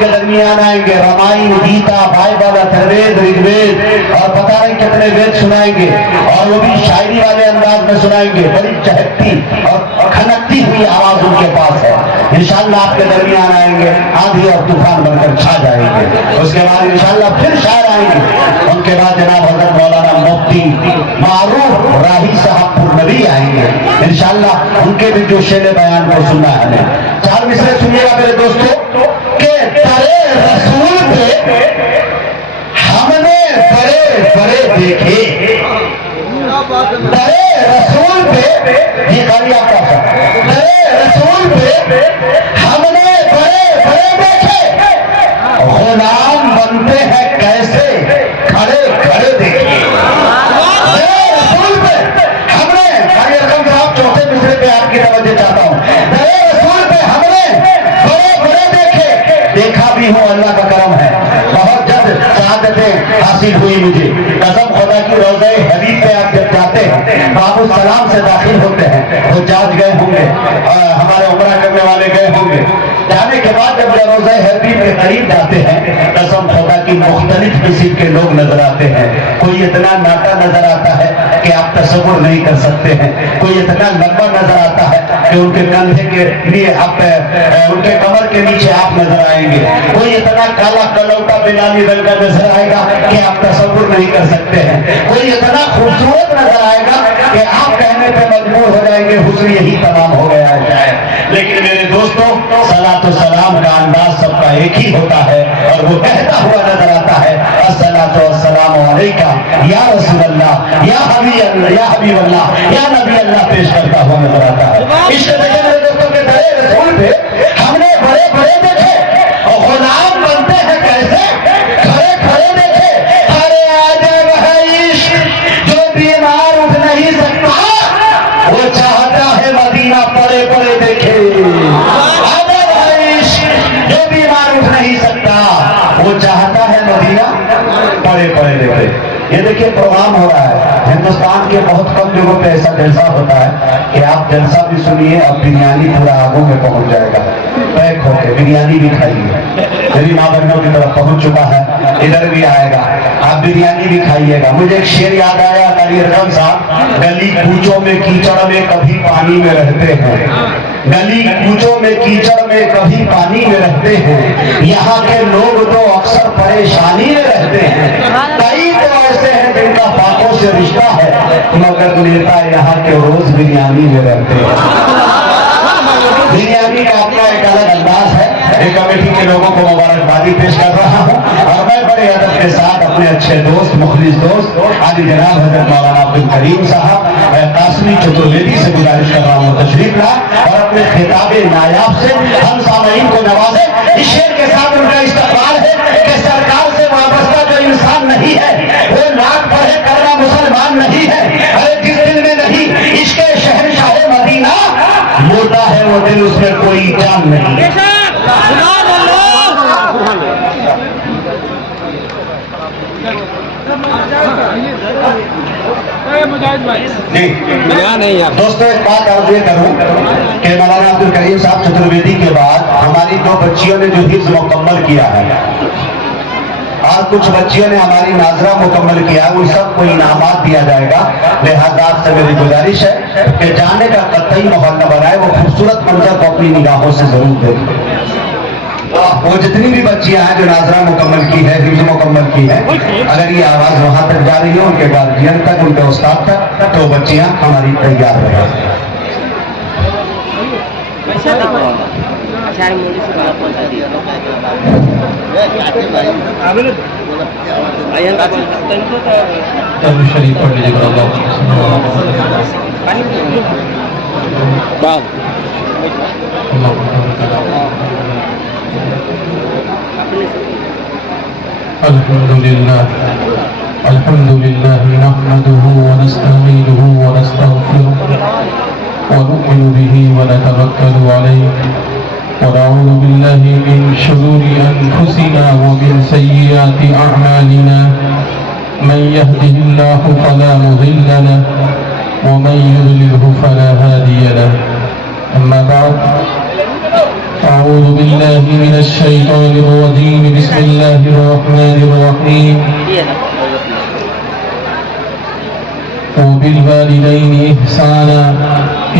کے درمیان آئیں گے، رامائن، گیتا، بائبل، اتھروید، رگ وید اور پتہ نہیں کتنے وید سنائیں گے، اور وہ بھی شاعری والے انداز میں سنائیں گے۔ بڑی چہکتی اور کھنکتی ہوئی آواز ان کے پاس ہے۔ انشاءاللہ آپ کے درمیان آئیں گے، آندھی اور طوفان بن کر چھا جائیں گے۔ اس کے بعد انشاءاللہ پھر شاعر آئیں گے، ان کے بعد جناب حضرت مولانا مفتی معروف راہی صاحب پور نبی آئیں گے انشاءاللہ، ان کے بھی جو شعر بیان کو سننا ہے ہمیں۔ چار مصرے سنیے گا میرے دوستو کہ درے رسول پہ ہم نے بڑے بڑے دیکھے، درے رسول پہ یہ خالی آپ کا درے رسول پہ ہم نے بڑے بڑے دیکھے، غلام بنتے ہیں کیسے کھڑے کھڑے دیکھے۔ درے رسول پہ ہم نے خالی رقم صاحب چوتھے مصرے پہ آپ کی توجہ چاہتا ہوں، درے رسول پہ ہم نے بڑے بڑے دیکھے، دیکھا بھی ہوں اللہ کا کرم ہے، بہت جلد سعادتیں حاصل ہوئی مجھے، قسم خدا کی روضہ حبیب پہ آپ جب جاتے ہیں باب السلام سے داخل ہوتے ہیں، وہ جاج گئے ہوں گے، ہمارے عمرہ کرنے والے گئے ہوں گے، جانے کے بعد جب روضہ حبیب کے قریب جاتے ہیں قسم خدا کی مختلف قسم کے لوگ نظر آتے ہیں، کوئی اتنا ناٹا نظر آتا ہے کہ آپ تصور نہیں کر سکتے ہیں، کوئی اتنا لمبا نظر آتا ہے کہ ان کے کندھے کے لیے آپ ان کے کمر کے نیچے آپ نظر آئیں گے، کوئی اتنا کالا کلوٹا بلالی رنگ کا نظر آئے گا کہ آپ تصور نہیں کر سکتے ہیں، کوئی اتنا خوبصورت نظر آئے گا کہ آپ کہنے پہ مجبور ہو جائیں گے حسن یہی تمام ہو گیا ہے شاید۔ لیکن میرے دوستوں صلاۃ و سلام کا انداز سب کا ایک ہی ہوتا ہے اور وہ کہتا ہوا نظر آتا ہے الصلاۃ والسلام علیکہ یا رسول اللہ یا حبیب اللہ یا نبی اللہ پیش کرتا ہوا نظر آتا ہے۔ اس کے دیکھیں میرے دوستوں کے درے رسول پہ ہم نے بڑے بڑے دیکھے اور غلام بنتے ہیں کیسے کھڑے کھڑے دیکھے، ارے عجب ہے عشق جو بیمار اٹھ نہیں سکتا وہ چاہتا ہے مدینہ پڑے پڑے دیکھے، عجب ہے عشق جو بیمار اٹھ نہیں سکتا وہ چاہتا ہے مدینہ پڑے پڑے دیکھے۔ یہ دیکھیے پروگرام ہو رہا ہے ہندوستان کے بہت کم جگہوں پہ ایسا جلسہ ہوتا ہے کہ آپ جلسہ بھی سنیے اور بریانی پورا آگوں میں پہنچ جائے گا، پیک ہو کے بریانی بھی کھائیے، میری ماں بہنوں کی طرف پہنچ چکا ہے، ادھر بھی آئے گا، آپ بریانی بھی کھائیے گا۔ مجھے ایک شعر یاد آیا قاری ارکان صاحب، گلی کوچوں میں کیچڑ میں کبھی پانی میں رہتے ہیں، گلی کوچوں میں کیچڑ میں کبھی پانی میں رہتے ہیں، یہاں کے لوگ تو اکثر پریشانی میں رہتے ہیں، کئی تو ایسے ہیں جن کا پاکوں سے رشتہ ہے مگر نیتا یہاں کے روز بریانی میں رہتے ہیں۔ بریانی کا اپنا ایک الگ انداز ہے، ایک کمیٹی کے لوگوں کو مبارکبادی پیش کر رہا ہوں اور میں بڑے ادب کے ساتھ اپنے اچھے دوست مخلص دوست عالی جناب حضرت مولانا عبد الکریم صاحب قاسمی چترویدی سے گزارش کر رہا ہوں تشریف لائیں اور اپنے خطاب نایاب سے ہم سامعین کو نوازیں۔ اس شعر کے ساتھ ان کا استقبال ہے کہ سرکار سے وابستہ جو انسان نہیں ہے وہ لاکھ پڑھے کرنا مسلمان نہیں ہے، ارے جس دل میں نہیں عشق شہنشاہ مدینہ مردہ ہے وہ دل، اس میں کوئی جان نہیں۔ دوستو ایک بات عرض یہ کروں کہ مولانا عبد الکریم صاحب چترویدی کے بعد ہماری دو بچیوں نے جو حفظ مکمل کیا ہے اور کچھ بچیوں نے ہماری ناظرہ مکمل کیا ہے، ان سب کو انعامات دیا جائے گا، لہذا آپ سے میری گزارش ہے کہ جانے کا قطعی ماحول نہ بنائے، وہ خوبصورت منظر کو اپنی نگاہوں سے ضرور دیکھیں۔ وہ جتنی بھی بچیاں ہیں جو ناظرہ مکمل کی ہے، حفظ مکمل کی ہے، اگر یہ آواز وہاں تک جا رہی ہے ان کے گارجین تک، ان کے استاد تک، تو بچیاں ہماری تیار رہے۔ شریف پڑھ لیجیے الحمد لله نحمده ونستعينه ونستغفره ونؤمن به ونتوكل عليه ونعوذ بالله من شرور أنفسنا ومن سيئات أعمالنا من يهده الله فلا مضل له ومن يضلله فلا هادي له أما بعد أعوذ بالله من الشيطان الرجيم الله الرحمن الرحيم وبالوالدين إحسانا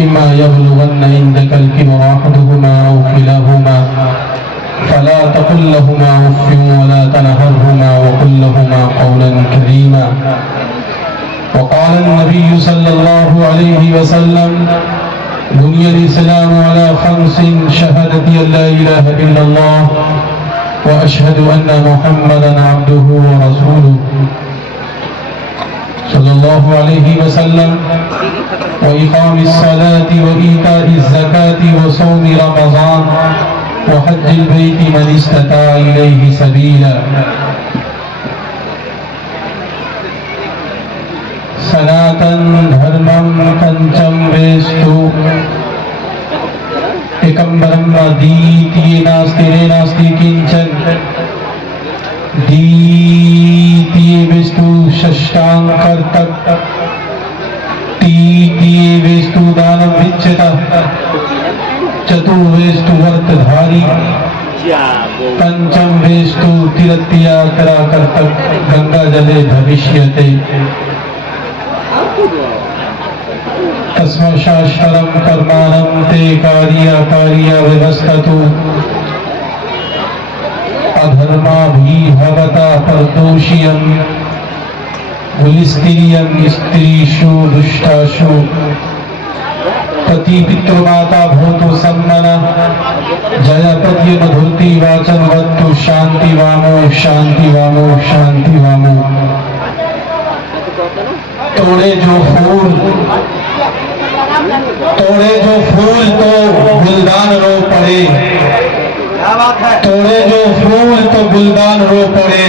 إما يبلغن عندك الكبر أحدهما أو كلاهما فلا تقل لهما أف ولا تنهرهما وقل لهما قولا كريما. وقال النبي صلى الله عليه وسلم بني الإسلام على 5 شهادة أن لا إله إلا الله وأشهد أن محمدا عبده ورسوله صلى الله عليه وسلم وإقام الصلاة وإيتاء الزكاة وصوم رمضان وحج البيت من استطاع إليه سبيلا. सनातन धर्मं पंचम वेस्तु एकं ब्रह्म द्वितीये नास्ति रे नास्ति किंचन द्वितीये वेस्तु षष्ठांकर्तक तृतीये वेस्तु दानं विच्यतः चतुर्वेस्तु व्रतधारी पंचम वेस्तु तीर्थयात्रा कर्तक गंगा जले भविष्यते तस्मशास्त्रं कर्माणं ते कार्य व्यवस्थतु अधर्माभिभवता परदोषियं गुलिस्त्रियं स्त्रीषु दुष्टाषु पति पितृमाता भवतु सम्मना जयपति मधुर्ति वाचन वत्तु शांति वामो शांति वामो शांति वामो. तोड़े जो फूल तो गुलदान रो पड़े, तोड़े जो फूल तो गुलदान रो पड़े,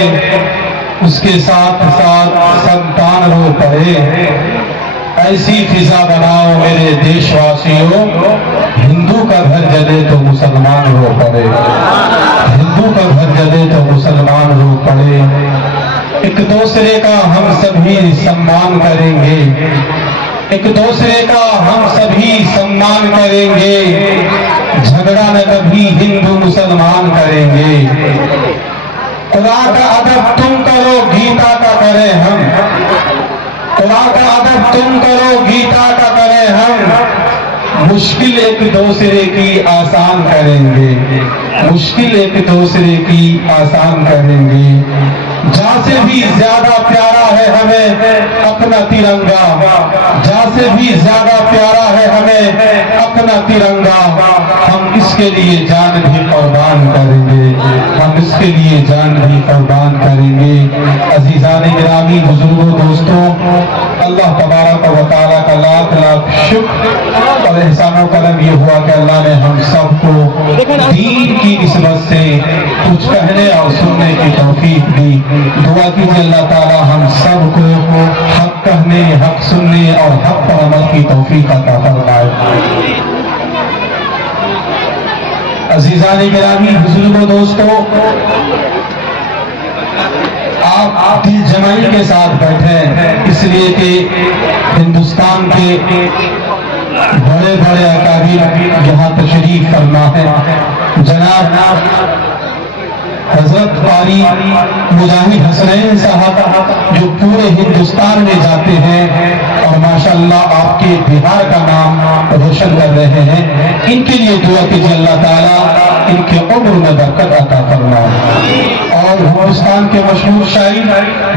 उसके साथ साथ संतान रो पड़े. ऐसी फिजा बनाओ मेरे देशवासियों, हिंदू का घर जले तो मुसलमान रो पड़े, हिंदू का घर जले तो मुसलमान रो पड़े. एक दूसरे का हम सभी सम्मान करेंगे, एक दूसरे का हम सभी सम्मान करेंगे, झगड़ा न कभी हिंदू मुसलमान करेंगे. कुरान का अदब तुम करो, गीता का करें हम, कुरान का अदब तुम करो, गीता का करें हम. मुश्किल एक दूसरे की आसान करेंगे, मुश्किल एक दूसरे की आसान करेंगे. जहाँ से भी ज्यादा प्यारा है हमें अपना तिरंगा, जहाँ से भी ज्यादा प्यारा है हमें अपना तिरंगा. हम इसके लिए जान भी कुर्बान करेंगे, हम इसके लिए जान भी कुर्बान करेंगे. अजीजान गिरामी, बुजुर्गों, दोस्तों, अल्लाह तबारक व तआला का लाख लाख शुक्र और एहसानो करम ये हुआ कि अल्लाह ने हम सबको दीन की निस्बत से कुछ कहने और सुनने की तौफीक दी. दुआ कीजिए अल्लाह ताला हम सबको हक कहने, हक सुनने और हक पर अमल की तौफीक अता फरमाए. अजीजान गिरामी, बुजुर्गों, दोस्तों, आप दिल जमाई के साथ बैठे इसलिए कि हिंदुस्तान के बड़े बड़े अकाबिर यहाँ तशरीफ फरमा है. जनाब हजरत कारी मुजाहिद हसनैन साहब जो पूरे हिंदुस्तान में जाते हैं और माशाअल्लाह आपके बिहार का नाम रोशन कर रहे हैं, इनके लिए दुआ कीजिए अल्लाह ताला इनके उम्र में बरकत अता फरमाए. और हिंदुस्तान के मशहूर शायर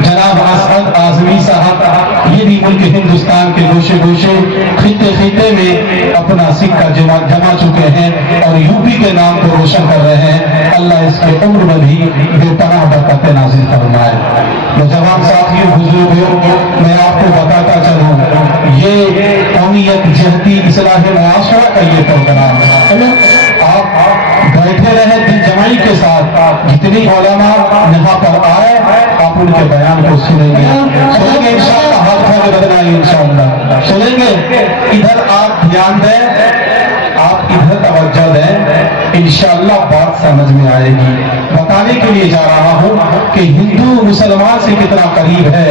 जनाब असद आजमी साहब, ये भी मुल्क हिंदुस्तान के गोशे गोशे खिते खिते में अपना सिक्का जमा चुके हैं और यूपी के नाम को रोशन कर रहे हैं. अल्लाह इसके उम्र में भी बेपनाह बरकतें नाज़िल फरमाए. नौजवान साथियों, बुजुर्गों, मैं आपको बताता चलूं, ये कौमियत जहती इस्लाह मुआशरा का ये प्रोग्राम है. आप बैठे रहे दिल जमाई के साथ, जितनी उलमा यहाँ पर आए आप उनके बयान को सुनेंगे इंशाअल्लाह. हाथ खड़े बदनाई इंशाअल्लाह सुनेंगे. इधर आप ध्यान दें, आप इधर तवज्जो दें, इंशाअल्लाह बात समझ में आएगी. बताने के लिए जा रहा हूँ कि हिंदू मुसलमान से कितना करीब है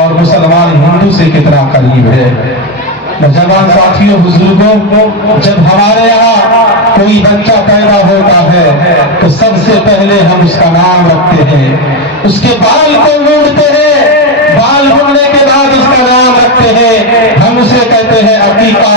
और मुसलमान हिंदू से कितना करीब है. नौजवान साथियों, बुजुर्गों, जब हमारे यहाँ कोई बच्चा पैदा होता है तो सबसे पहले हम उसका नाम रखते हैं, उसके बाल को मूंढते हैं, बाल मूंढने के बाद उसका नाम रखते हैं, हम उसे कहते हैं अकीका।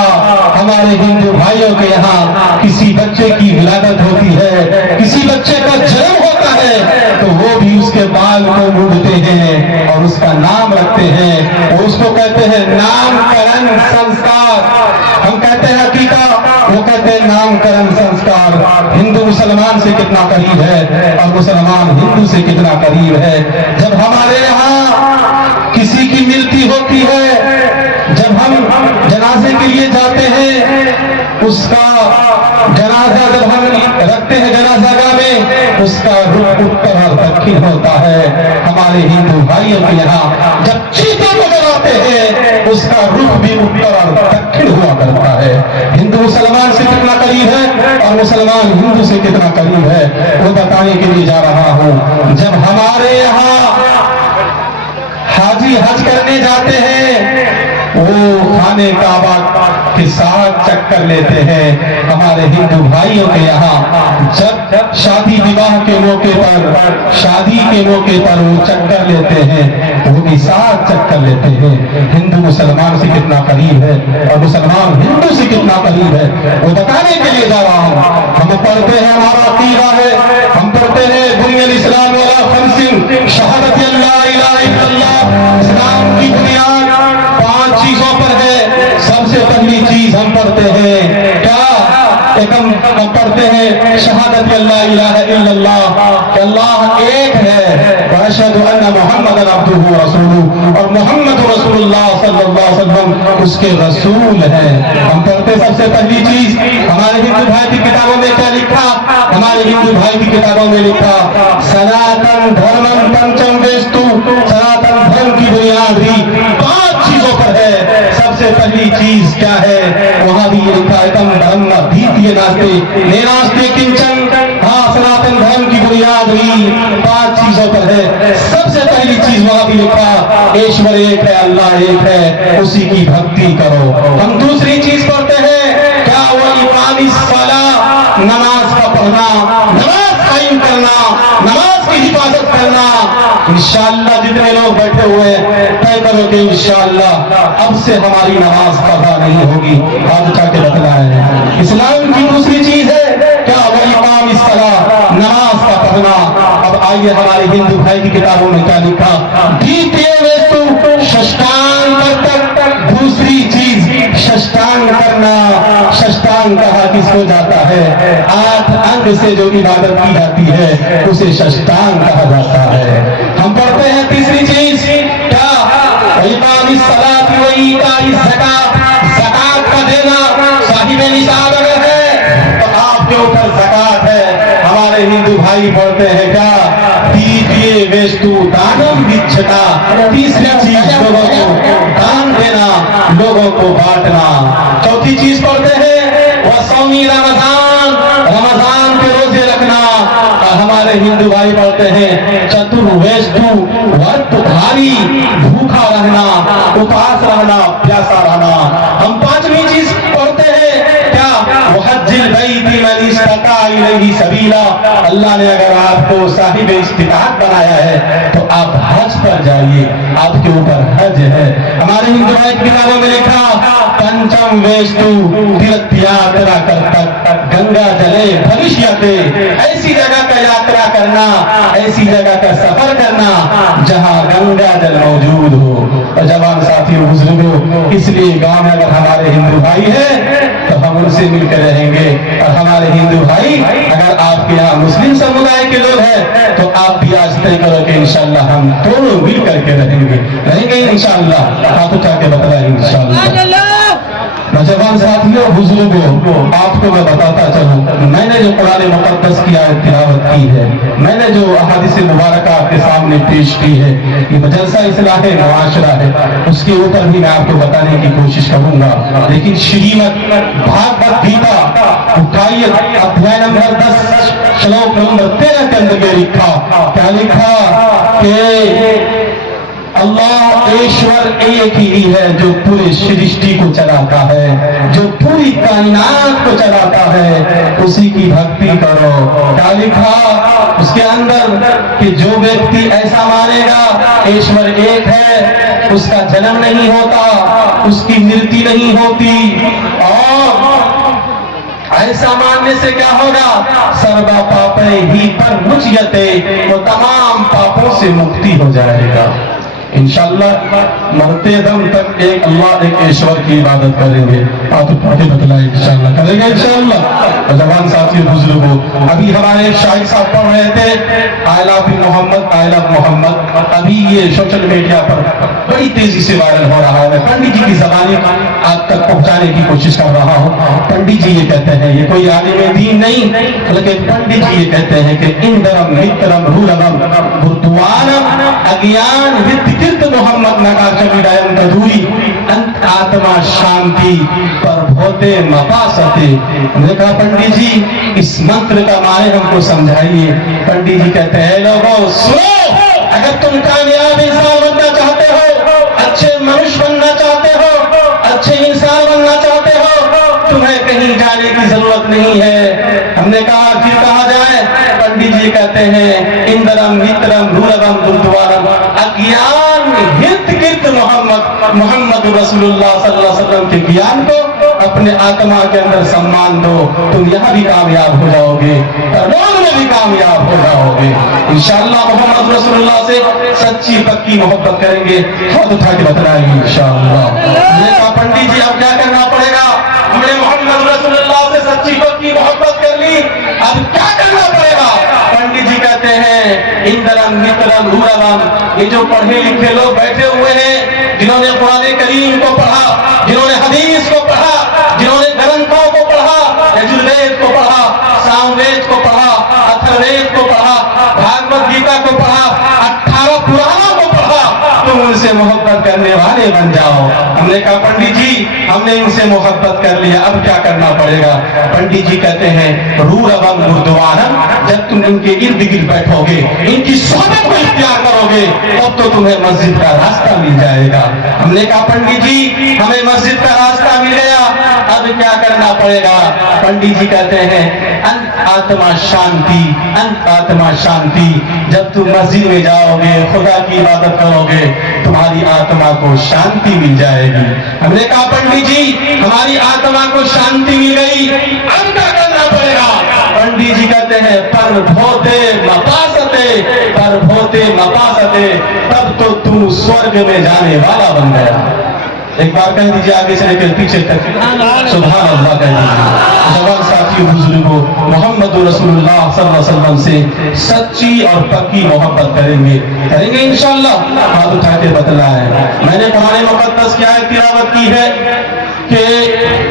हमारे हिंदू भाइयों के यहाँ किसी बच्चे की विलादत होती है, किसी बच्चे का जन्म होता है तो वो भी उसके बाल को मूंढते हैं और उसका नाम रखते हैं, और उसको कहते हैं नामकरण संस्कार। हम कहते हैं अकीका, वो कहते हैं नामकरण संस्कार। हिंदू मुसलमान से कितना करीब है और मुसलमान हिंदू से कितना करीब है। जब हमारे यहाँ किसी की मृत्यु होती है, जब हम जनाजे के लिए जाते हैं, उसका जनाजा जब हम रखते हैं जनाजागाह में, उसका रुख उत्तर और दक्षिण होता है। हमारे हिंदू भाइयों के यहाँ जब चीते को जलाते हैं, उसका रुख भी उत्तर और दक्षिण हुआ करता है। हिंदू मुसलमान से कितना करीब है और मुसलमान हिंदू से कितना करीब है, वो बताने के लिए जा रहा हूँ। जब हमारे यहाँ हाजी हज करने जाते हैं, वो खाने काबा के साथ चक्कर लेते हैं। हमारे हिंदू भाइयों के यहाँ जब शादी विवाह के मौके पर, शादी के मौके पर वो चक्कर लेते हैं, वो भी साथ चक्कर लेते हैं। हिंदू मुसलमान से कितना करीब है और मुसलमान हिंदू से कितना करीब है, वो बताने के लिए जा रहा हूँ। हम पढ़ते हैं, हमारा अकीदा है, हम पढ़ते हैं बुनियाद इस्लाम वाला खमसिन शहादत अल्लाह इलाहा इल्लल्लाह। इस्लाम की बुनियाद 5 चीजों पर है। सबसे पहली चीज हम पढ़ते हैं क्या? एक हम पढ़ते हैं शहादत अल्लाह इलाहा इल्लल्लाह, कि अल्लाह एक है, व अशहदु अन्ना मुहम्मदन अब्दुहु व रसूलुहु, और मोहम्मद रसूलुल्लाह सल्लल्लाहु अलैहि वसल्लम उसके रसूल हैं। हम पढ़ते सबसे पहली चीज, हमारे हिंदू भाई की किताबों में क्या लिखा? हमारे हिंदू भाई की किताबों में लिखा सनातन धर्मम पंचम वेस्तु, सनातन धर्म की बुनियाद भी 5 चीजों पर है। सबसे पहली चीज क्या है? वहां भी लिखा एकम ब्रह्म द्वितीय नास्ते नेनास्ते किंचन। हाँ, सनातन धर्म की बुनियाद भी 5 चीजों पर है। सबसे पहली चीज वहां भी लिखा ईश्वर एक है, अल्लाह एक है, उसी की भक्ति करो। हम दूसरी चीज पढ़ते हैं क्या? वो इमामी सला, नमाज का पढ़ना, नमाज कायम करना, नमाज की हिफाजत करना। इंशाअल्लाह जितने लोग बैठे हुए तय करो कि इंशाअल्लाह अब से हमारी नमाज कज़ा नहीं होगी। हाथ उठा के बतलाएं। इस्लाम की दूसरी चीज है क्या? वो इमाम सलाह, नमाज का पढ़ना। अब आइए हमारे हिंदू भाई की किताबों में क्या लिखा? द्वितीय वेस्तु षष्टांग तक। दूसरी चीज षष्टांग करना। षष्टांग कहा किसको जाता है? 8 अंग से जो इबादत की जाती है उसे षष्टांग कहा जाता है। हम पढ़ते हैं तीसरी चीज क्या? इमामी सलात व ईताई ज़कात, ज़कात का देना। साहिब निसाब अगर है तो आपके ऊपर ज़कात है। हमारे हिंदू भाई पढ़ते हैं क्या? द्वितीय वेस्तु दानम विच्छता। तीसरी चीज लोगों को दान देना, लोगों को बांटना। चौथी चीज पढ़ते हैं वह सौमी रमजान, रमजान के रोजे रखना। हमारे हिंदू भाई पढ़ते हैं चतुर्वेस्तु व्रतधारी, भूखा रहना, उपास रहना, प्यासा रहना। हम 5वीं चीज पढ़ते हैं क्या? मुहज्जिल बैती मन इस्तता इलैहि सबीला। अल्लाह ने अगर आपको साहिब इस्तिताअत बनाया है तो आप हज पर जाइए, आपके ऊपर हज है। हमारे हिंदू भाई की किताबों में लिखा पंचम वेस्तु तीर्थ यात्रा करता, गंगा जले भविष्यते। ऐसी जगह का यात्रा करना, ऐसी जगह का सफर करना जहां गंगा जल मौजूद हो। और जवान साथियों, बुजुर्गों, इसलिए गांव में अगर हमारे हिंदू भाई है तो हम उनसे मिलकर रहेंगे। और हमारे हिंदू भाई अगर आपके यहाँ मुस्लिम समुदाय के लोग हैं तो आप भी आज तय करो कि इंशाअल्लाह हम दोनों मिल करके रहेंगे इंशाअल्लाह। हाथ उठा के बताएंगे इंशाअल्लाह। नौजवान साथियों, बुजुर्गों, आपको मैं बताता चलूं, मैंने जो कुरान मुकद्दस की आयत तिलावत की है, मैंने जो अहादीस मुबारक आपके सामने पेश की है, ये जलसा इस्लाह मुआशरा है, उसके ऊपर भी मैं आपको बताने की कोशिश करूंगा। लेकिन श्रीमद् भागवत गीता उठाइए, अध्याय नंबर 10 श्लोक नंबर 13 के अंदर लिखा, क्या लिखा कि اللہ ایشور ایک ہی ہے جو پورے سرشٹی کو چلاتا ہے، جو پوری کائنات کو چلاتا ہے، اسی کی بھکتی کرو۔ کیا لکھا اس کے اندر کہ جو ویکتی ایسا مانے گا ایشور ایک ہے، اس کا جنم نہیں ہوتا، اس کی مرتی نہیں ہوتی، اور ایسا ماننے سے کیا ہوگا؟ سربا پاپے ہی پر مچیتے، وہ تمام پاپوں سے مکتی ہو جائے گا۔ انشاءاللہ مرتے دم تک ایک اللہ ایک ایشور کی عبادت کریں گے۔ آپ پڑھے بتلائیں انشاءاللہ کریں گے انشاءاللہ۔ نوجوان ساتھی بزرگوں، ابھی ہمارے شاہد صاحب پڑھ رہے تھے آئی لو محمد، آئی لو محمد، ابھی یہ سوشل میڈیا پر بڑی تیزی سے وائرل ہو رہا ہے۔ میں پنڈت جی کی زبانی آپ تک پہنچانے کی کوشش کر رہا ہوں۔ پنڈت جی یہ کہتے ہیں، یہ کوئی عالم دین نہیں بلکہ پنڈت جی یہ کہتے ہیں کہ اندرم مترم رورم بردوانم اگیان وتکرت محمد نکاچمیڈائم کدوری انت آتما شانتی پر بھوتے مپاستے۔ میں نے کہا پنڈت جی اس منتر کا معنی ہم کو سمجھائیے۔ پنڈت جی کہتے ہیں لوگوں سنو، اگر تم کامیاب انسان بننا چاہتے ہو، اچھے منش بننا چاہتے ہو، اچھے انسان بننا چاہتے ہو، تمہیں کہیں جانے کی ضرورت نہیں ہے۔ ہم نے کہا پھر کہا جائے؟ پنڈت جی کہتے ہیں اندرم مترم رورم بردوانم اگیان ہت کرت محمد رسول اللہ صلی اللہ علیہ وسلم کے گیان کو اپنے آتما کے اندر سمان دو، تم یہاں بھی کامیاب ہو جاؤ گے، پرلوک میں بھی کامیاب ہو جاؤ گے انشاءاللہ۔ محمد رسول اللہ سے سچی پکی محبت کریں گے، ہاتھ اٹھا کے بتلائیں گے انشاءاللہ۔ میں کہا پنڈت جی اب کیا کرنا پڑے گا؟ ہم نے محمد رسول اللہ سے سچی پکی محبت کر لی، اب کیا کرنا پڑے گا؟ پنڈت جی کہتے ہیں اندرم مترم رورم، یہ جو پڑھے لکھے لوگ بیٹھے ہوئے ہیں، جنہوں نے قرآن کریم کو پڑھا، جنہوں نے حدیث کو پڑھا، جنہوں نے گرنتھوں کو پڑھا، یجروید کو پڑھا، ساموید کو پڑھا، اتھروید کو پڑھا، بھاگوت گیتا کو پڑھا، 18 پرانوں کو پڑھا، تم ان سے محبت کرنے والے بن جاؤ۔ ہم نے کہا پنڈت جی ہم نے ان سے محبت کر لیا، اب کیا کرنا پڑے گا؟ پنڈت جی کہتے ہیں رورم بردوانم، جب تم ان کے ارد گرد بیٹھو گے، ان کی صحبت کو اختیار کرو گے، تب تو تمہیں مسجد کا راستہ مل جائے گا۔ ہم نے کہا پنڈت جی ہمیں مسجد کا راستہ مل گیا، اب کیا کرنا پڑے گا؟ پنڈت جی کہتے ہیں انت آتما شانتی، انت آتما شانتی، جب تم مسجد میں جاؤ گے، خدا کی عبادت کرو گے، تمہاری آتما کو شانتی مل جائے گی۔ ہم نے کہا پنڈت جی ہماری آتما کو شانتی مل گئی، اب کیا کرنا پڑے گا؟ پنڈت جی کہتے ہیں پر بھوتے مپاستے، پر بھوتے مپاستے، تب تو تم سورگ میں جانے والا بن گیا۔ ایک بار کہہ دیجیے آگے سے لے کر پیچھے تک سبحان اللہ کہہ دیجیے۔ جوان ساتھیوں بزرگوں، محمد رسول اللہ صلی اللہ علیہ وسلم سے سچی اور پکی محبت کریں گے انشاءاللہ۔ ہاتھ اٹھا کے بتلائیں، میں نے قرآن مقدس کی آیت تلاوت کی ہے کہ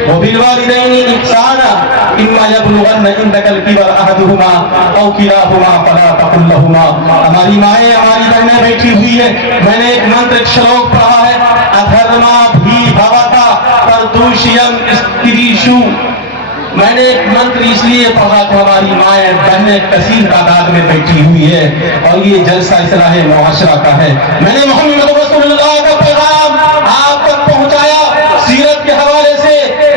وَبِالْوَالِدَيْنِ إِحْسَانًا إِمَّا يَبْلُغَنَّ عِندَكَ الْكِبَرَ أَحَدُهُمَا أَوْ كِلَاهُمَا فَلَا تَقُل لَّهُمَا۔ ہماری مائیں ہماری بہنیں بیٹھی ہوئی ہے، میں نے ایک منتر ایک شلوک پڑھا ہے اَدھرما بھی بھاوتا پردوشیم استریشو۔ میں نے ایک منتر اس لیے پڑھا کہ ہماری مائیں بہنیں کثیر تعداد میں بیٹھی ہوئی ہے اور یہ جلسہ اصلاح معاشرہ کا ہے۔ میں نے محمد رسول اللہ کا پیغام آپ تک پہنچایا سیرت کے حوالے سے،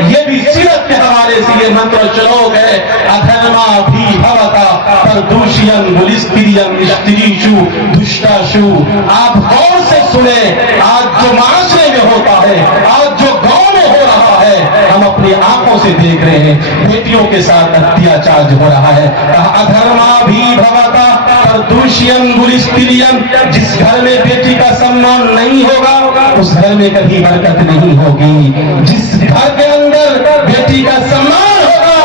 یہ بھی سیرت کے حوالے سے یہ منتر شلوک ہے ادھرما بھی بھوتا پردوشیم گلستریم اشتریشو دشتاشو۔ آپ غور سے سنیں، آج جو معاشرے میں ہوتا ہے، آج جو گاؤں میں ہو رہا ہے، ہم اپنی آنکھوں سے دیکھ رہے ہیں، بیٹیوں کے ساتھ اتیاچار ہو رہا ہے۔ ادھرما بھی بھوتا پردوشیم گلستریم، جس گھر میں بیٹی کا سمان نہیں ہوگا اس گھر میں کبھی برکت نہیں ہوگی، جس گھر کے اندر بیٹی کا سمان ہوگا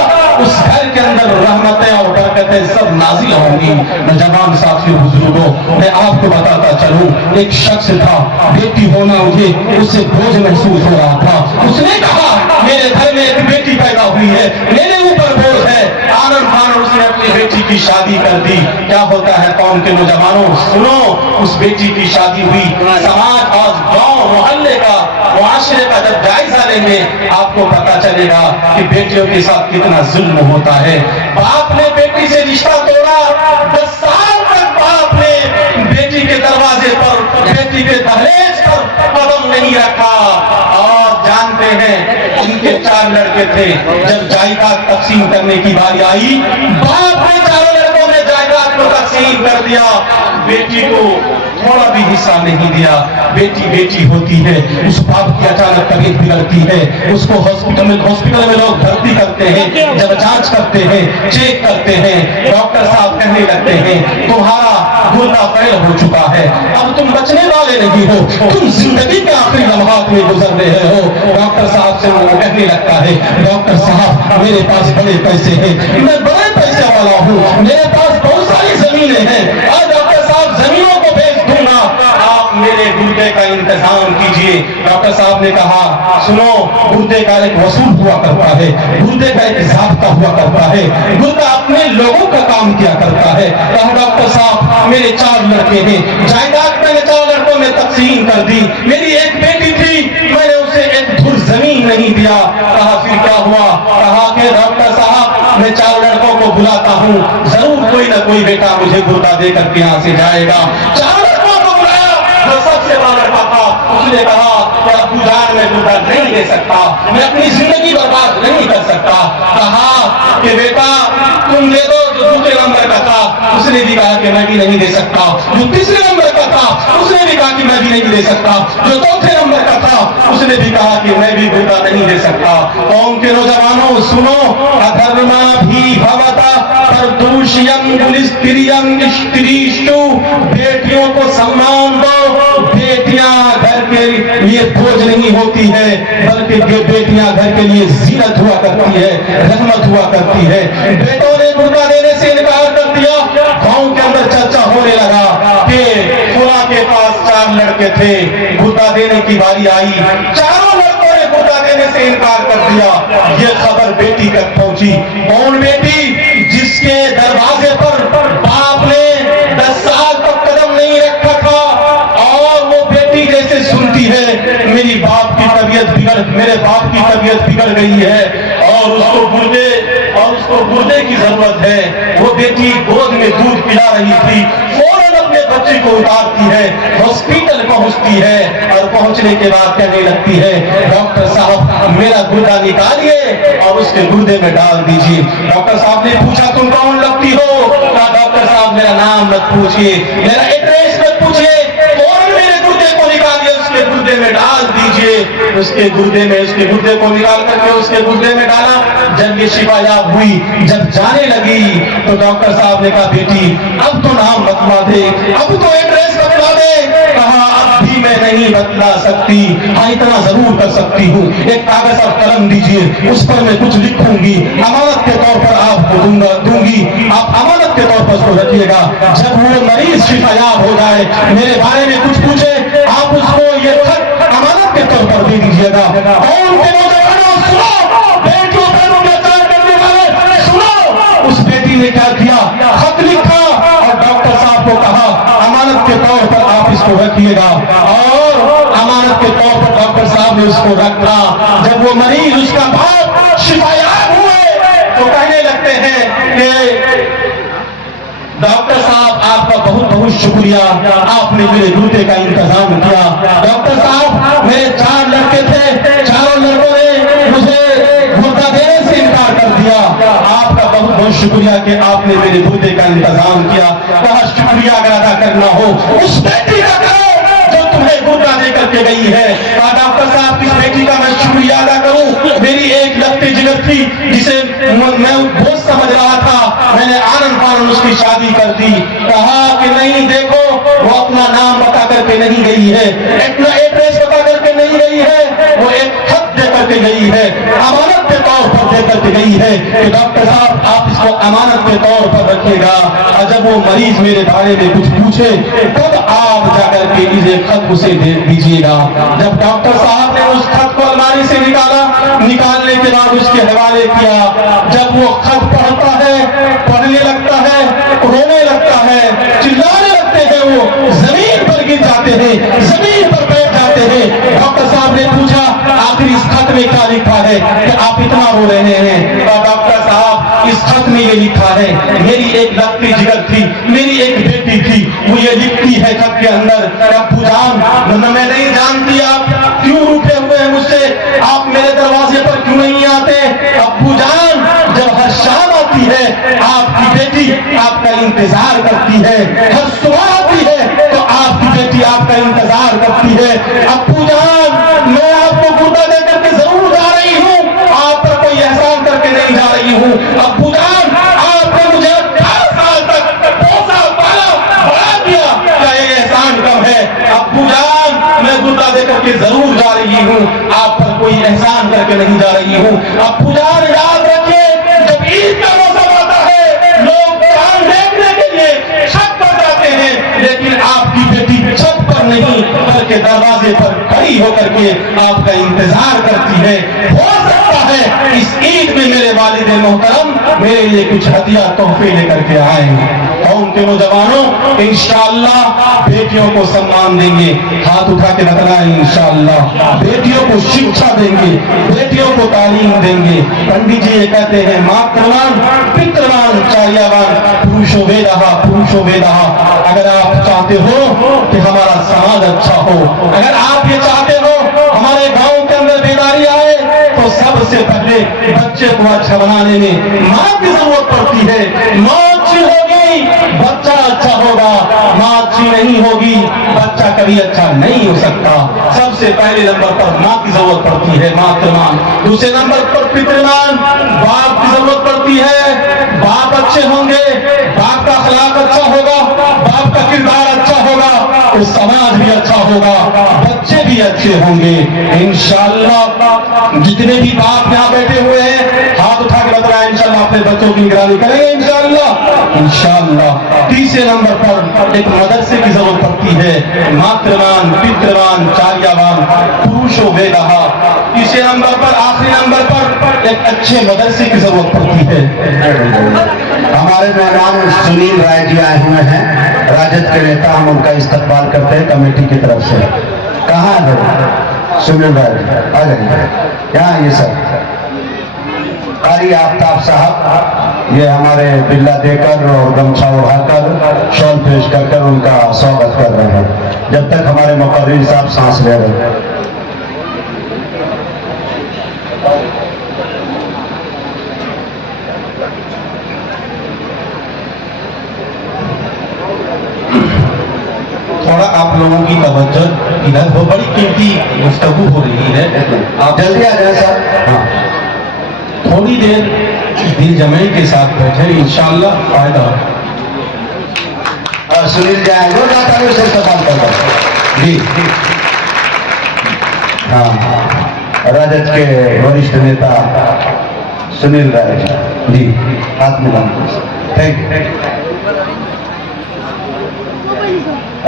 اس گھر کے اندر رحمتیں اور برکتیں سب نازل ہوں گی۔ نوجوان ساتھیوں بزرگوں، میں آپ کو بتاتا چلوں، ایک شخص تھا، بیٹی ہونا مجھے اس سے بوجھ محسوس ہو رہا تھا۔ اس نے کہا میرے گھر میں ایک بیٹی پیدا ہوئی ہے، میرے اوپر بوجھ ہے۔ آنن فانن اس نے اپنی بیٹی کی شادی کر دی۔ کیا ہوتا ہے قوم کے نوجوانوں، سنو، اس بیٹی کی شادی ہوئی، سماج آج گاؤں محلے کا معاشرے کا جب جائزہ لیں گے آپ کو پتا چلے گا کہ بیٹیوں کے ساتھ کتنا ظلم ہوتا ہے۔ باپ نے بیٹی سے رشتہ توڑا، 10 سال تک باپ نے بیٹی کے دروازے پر، بیٹی کے دہلیز लड़के थे, जब जायदाद तकसीम करने की बारी आई, बाप ने चारों लड़कों ने जायदाद को तकसीम कर दिया, बेटी को थोड़ा भी हिस्सा नहीं दिया। बेटी बेटी होती है, उस बाप की अचानक तबीयत बिगड़ती है, उसको हॉस्पिटल में लोग भर्ती करते हैं, जब जांच करते हैं, चेक करते हैं, डॉक्टर साहब कहने लगते हैं तुम्हारा गुर्दा फेल हो चुका है, अब तुम बचने वाले नहीं हो, तुम जिंदगी के आखिरी लम्हात में गुजर रहे हो। डॉक्टर साहब से वो कहने लगता है डॉक्टर साहब मेरे पास बड़े पैसे हैं, मैं बड़े पैसे वाला हूँ, मेरे पास बहुत सारी जमीनें हैं, और डॉक्टर साहब जमीनों को बेच दूंगा, आप मेरे गुर्दे का इंतजाम कीजिए। डॉक्टर साहब ने कहा सुनो, गुर्दे का एक वसूल हुआ करता है, गुर्दे का एक ज़ाब्ता हुआ करता है, गुर्दा अपने लोगों का काम किया करता है। कहा डॉक्टर साहब मेरे 4 लड़के हैं, जायदाद मैंने 4 लड़कों में तकसीम कर दी, मेरी एक बेटी थी, मैंने उसे एक धुर जमीन नहीं दिया। कहा फिर क्या हुआ? कहा कि डॉक्टर साहब मैं 4 लड़कों को बुलाता हूँ, जरूर कोई ना कोई बेटा मुझे गुर्दा दे करके यहाँ से जाएगा। 4 लड़कों को बुलाया, जो सबसे बड़ा लड़का था, उसने कहा कि अब्बू जान मैं गुर्दा नहीं दे सकता, मैं अपनी जिंदगी बर्बाद नहीं कर सकता। कहा कि बेटा तुम दे दो। जो दूसरे नंबर का था उसने भी कहा कि मैं भी नहीं दे सकता, जो तीसरे नंबर का था उसने भी कहा कि मैं भी नहीं दे सकता, जो चौथे नंबर का था उसने भी कहा कि मैं भी गुर्दा नहीं दे सकता। कौम के नौजवानों सुनो, अधर्मा भी भवता परदूषियम गुलिस्त्रियम स्त्रीषु, बेटियों को सम्मान दो, बेटियां घर के लिए बोझ नहीं होती है, बल्कि बेटियां घर के लिए जीनत हुआ करती है, रहमत हुआ करती है। बेटों ने गुर्दा देने से इनकार कर दिया, गांव के अंदर चर्चा होने लगा कि फुला के पास 4 लड़के थे, गुर्दा देने की बारी आई, चारों लड़कों ने गुर्दा देने से इनकार कर दिया। ये खबर बेटी तक पहुंची। कौन बेटी? जिसके दरवाजे पर बाप ने 10 साल तक कदम नहीं रखा था, और वो बेटी जैसे सुनती है मेरे बाप की तबीयत बिगड़ गई है और उसको गुर्दे की जरूरत है। वो बेटी गोद में दूध पिला रही थी, फौरन अपने बच्चे को उतारती है, हॉस्पिटल पहुंचती है, और पहुंचने के बाद कहने लगती है डॉक्टर साहब मेरा गुर्दा निकालिए और उसके गुर्दे में डाल दीजिए। डॉक्टर साहब ने पूछा तुम कौन लगती हो? कहा डॉक्टर साहब मेरा नाम मत पूछिए, मेरा एड्रेस मत पूछिए, फौरन मेरे गुर्दे को निकालिए, उसके गुर्दे में डाल दीजिए। उसके गुर्दे को निकाल करके उसके गुर्दे में डाला। जब ये शिफायाब हुई, जब जाने लगी तो डॉक्टर साहब ने कहा बेटी अब तो नाम बतला दे, अब तो एड्रेस बतला दे। कहा अब भी मैं नहीं बतला सकती, हाँ इतना जरूर कर सकती हूँ, एक कागज और कलम दीजिए, उस पर मैं कुछ लिखूंगी, अमानत के तौर पर आपको दूंगी, आप अमानत के तौर पर उसको रखिएगा। जब वो मरीज शिफायाब हो जाए, मेरे बारे में कुछ पूछे, आप उसको ये खत अमानत के तौर पर दे दीजिएगा। और उनके नौजवानों सुनो, बेटियों पर अत्याचार करने वाले सुनो। उस बेटी ने क्या किया? खत लिखा और डॉक्टर साहब को कहा अमानत के तौर पर आप इसको रखिएगा, और अमानत के तौर पर डॉक्टर साहब ने उसको रखा। जब वो मरीज उसका बाप शिफायाब हुए तो कहने लगते हैं कि डॉक्टर साहब आपका बहुत बहुत शुक्रिया, आपने मेरे गुर्दे का इंतजाम किया। डॉक्टर साहब मेरे 4 लड़के थे, चारों लड़कों ने मुझे गुर्दा देने से इनकार कर दिया, आपका बहुत बहुत शुक्रिया कि आपने मेरे गुर्दे का इंतजाम किया। कहा शुक्रिया अगर अदा करना हो उस बेटी का करो जो तुम्हें गुर्दा दे करके गई है। कहा डॉक्टर साहब किस बेटी का मैं शुक्रिया अदा करूं? मेरी एक लगती जिगर थी जिसे मैं बोझ समझ रहा था, मैंने आनंद फानन उसकी शादी कर दी। कहा कि नहीं देखो वो अपना नाम बता करके नहीं गई है, अपना एड्रेस बता करके नहीं गई है, वो एक खत दे करके गई है, अमानत के तौर पर दे करके गई है कि डॉक्टर साहब आप इसको अमानत के तौर पर रखिएगा, और जब वो मरीज मेरे बारे में कुछ पूछे तब आप जाकर के इसे खत उसे दे दीजिएगा। जब डॉक्टर साहब ने उस खत को अलमारी से निकालने के बाद उसके हवाले किया, जब वो खत पढ़ता है, पढ़ने लगता है, रोने लगता है, चिल्लाने लगते हैं, वो जमीन पर गिर जाते हैं, जमीन पर बैठ जाते हैं। डॉक्टर साहब ने पूछा आखिर इस खत में क्या लिखा है कि आप इतना रो रहे हैं? तो डॉक्टर साहब इस खत में ये लिखा है मेरी एक लगती जिगर थी, मेरी एक बेटी थी, वो ये लिखती है खत के अंदर अब्बू जान मैं नहीं जानती आप क्यों रूठे हुए हैं मुझसे, आप मेरे दरवाजे पर क्यों नहीं आते, इंतजार करती है, हर सुबह आती है तो आपकी बेटी आपका इंतजार करती है। अब्बू जान, मैं आपको गुर्दा दे करके जरूर जा रही हूँ, आप पर कोई एहसान करके नहीं जा रही हूँ। अब्बू जान, आपने मुझे 18 साल तक पोसा पाला बढ़ा दिया, क्या ये एहसान कम है? अब्बू जान, मैं गुर्दा दे करके जरूर जा रही हूँ, आप पर कोई एहसान करके नहीं जा रही हूँ। अब्बू जान याद रखिए, जब ईद का मौसम आता है लोग चांद देखने के लिए छत पर जाते हैं, लेकिन आपकी बेटी छत पर नहीं बल्कि दरवाजे पर खड़ी होकर के आपका इंतजार करती है। हो सकता है इस ईद में मेरे वालिद मोहतरम मेरे लिए कुछ हदिया तोहफे लेकर के आएंगे। कौम के नौजवानों, इंशाअल्लाह बेटियों को सम्मान देंगे, हाथ उठा के बतलाएं इंशाअल्लाह। बेटियों को शिक्षा देंगे, बेटियों को तालीम देंगे। पंडित जी ये कहते हैं, मातृवान पितृवान चार्यवान पुरुषो वेदः पुरुषो वेदः। अगर आप चाहते हो कि हमारा समाज अच्छा हो, अगर आप ये चाहते हो हमारे गांव के अंदर बेदारी आए, तो सबसे पहले बच्चे को अच्छा बनाने में माँ की जरूरत पड़ती है। माँ अच्छी होगी बच्चा अच्छा होगा, माँ अच्छी नहीं होगी बच्चा कभी अच्छा नहीं हो सकता। सबसे पहले नंबर पर माँ की जरूरत पड़ती है, मातृमान। दूसरे नंबर पर पितृमान, बाप की जरूरत पड़ती है। बाप अच्छे होंगे, बाप का अखलाक अच्छा होगा, बाप का किरदार अच्छा होगा तो समाज भी अच्छा होगा, बच्चे भी अच्छे होंगे इंशाअल्लाह। जितने भी बाप यहाँ बैठे हुए हैं हाथ उठा के बताया इंशाअल्लाह अपने बच्चों की निगरानी करेंगे इंशाअल्लाह इंशाअल्लाह। तीसरे नंबर पर एक मदरसे की जरूरत पड़ती है, मातृवान पितृवान चार्यवान पुरुषो वेदः। तीसरे नंबर पर आखिरी नंबर पर एक अच्छे मदरसे की जरूरत पड़ती है। हमारे मेहमान सुनील राय जी आए हुए हैं, राजद के नेता, हम उनका इस्तकबाल करते हैं कमेटी की तरफ से। कहाँ है सुनील राय जी? आ जाइए यहाँ, ये सर कारी आफ्ताब साहब, ये हमारे बिल्ला देकर और गमछा उड़ाकर शॉल पेश कर उनका स्वागत कर रहे हैं, जब तक हमारे मुकर्रिर साहब सांस ले रहे हैं। थोड़ा आप लोगों की तवज्जो इधर हो, बड़ी कीमती गुफ्तगू हो रही है, आप जल्दी आ जाए सर। हाँ, थोड़ी देर दिल जमाई के साथ बैठे इंशाअल्लाह फायदा। सुनील जाए वो जाता है उसे इस्तेमाल कर दो जी। हाँ, राजद के वरिष्ठ नेता सुनील राय जी, हाथ मिलाएं। Thank you.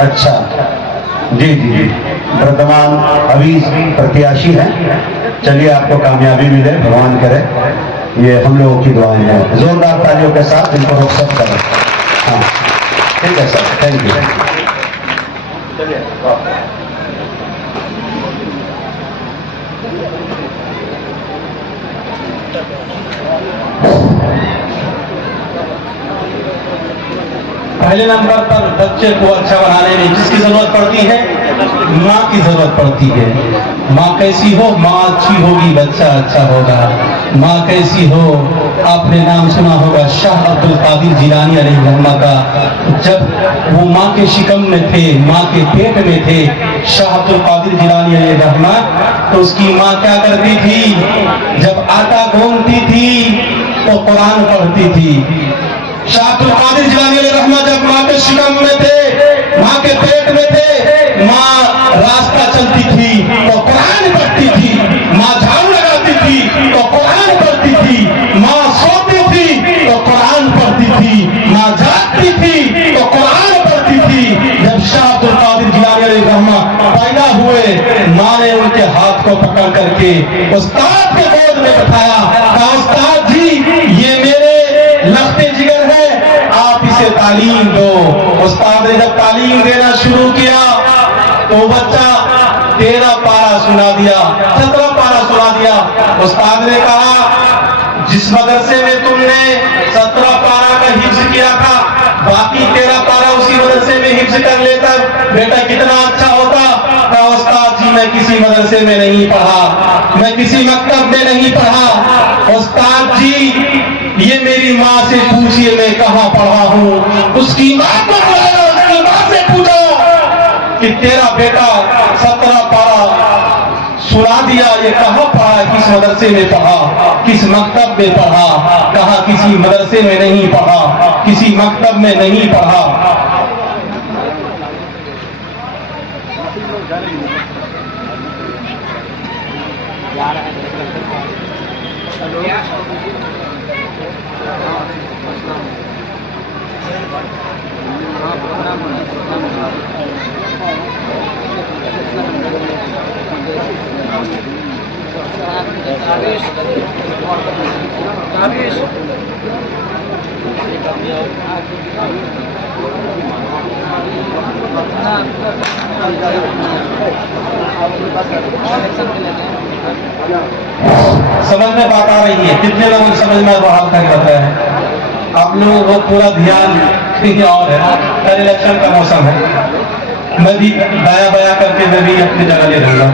अच्छा जी जी जी, वर्तमान अभी प्रत्याशी हैं, चलिए आपको कामयाबी मिले, भगवान करे, ये हम लोगों की दुआएं हैं। जोरदार तालियों के साथ इनको रुखसत करें। हाँ ठीक है सर, थैंक यू। चलिए पहले नंबर पर बच्चे को अच्छा बनाने में जिसकी जरूरत पड़ती है, माँ की जरूरत पड़ती है। माँ कैसी हो? माँ अच्छी होगी बच्चा अच्छा होगा। माँ कैसी हो? आपने नाम सुना होगा शाह अब्दुल कादिर जिलानी अलैहि रहमत का। जब वो माँ के शिकम में थे, माँ के पेट में थे, शाह अब्दुल कादिर जिलानी अलैहि रहमत, तो उसकी माँ क्या करती थी? जब आटा गूंथती थी तो कुरान पढ़ती थी। शाह अब्दुल कादिर जिलानी अलैहि रहमत जब माँ के शिकम में थे, माँ के पेट में थे, माँ रास्ता चलती थी तो कुरान पढ़ती थी, माँ झाड़ू लगाती थी तो कुरान पढ़ती थी, माँ सोती थी तो कुरान पढ़ती थी, माँ जागती थी तो कुरान पढ़ती थी। जब शाह अब्दुल कादिर जिलानी अलैहि रहमत पैदा हुए, माँ ने उनके हाथ को पकड़ करके उस्ताद के गोद में बैठाया, कहा उस्ताद जी ये मेरे लखते जिगर है, आप इसे तालीम दो। उस्ताद ने जब तालीम देना शुरू किया तो बच्चा 13 पारा सुना दिया, 17 पारा सुना दिया। उस्ताद ने कहा जिस मदरसे में तुमने 17 पारा का हिफ्ज किया था, बाकी 13 पारा उसी मदरसे में हिफ्ज कर लेता बेटा कितना अच्छा होता। कहा उस्ताद जी मैं किसी मदरसे में नहीं पढ़ा, मैं किसी मकतब में नहीं पढ़ा। उस्ताद जी یہ میری ماں سے پوچھیے میں کہاں پڑھا ہوں. اس کی ماں کو بلایا, اس کی ماں سے پوچھا کہ تیرا بیٹا 17 پارہ سنا دیا, یہ کہاں پڑھا, کس مدرسے میں پڑھا, کس مکتب میں پڑھا. کہا کسی مدرسے میں نہیں پڑھا, کسی مکتب میں نہیں پڑھا. سمجھ میں بات آ رہی ہے؟ کتنے لوگوں کو سمجھ میں بحال کر رہا ہے؟ آپ لوگوں کو پورا دھیان کہیں اور ہے. کل الیکشن کا موسم ہے, میں بھی دایا بایا کر کے میں بھی اپنی جگہ لے رہا ہوں.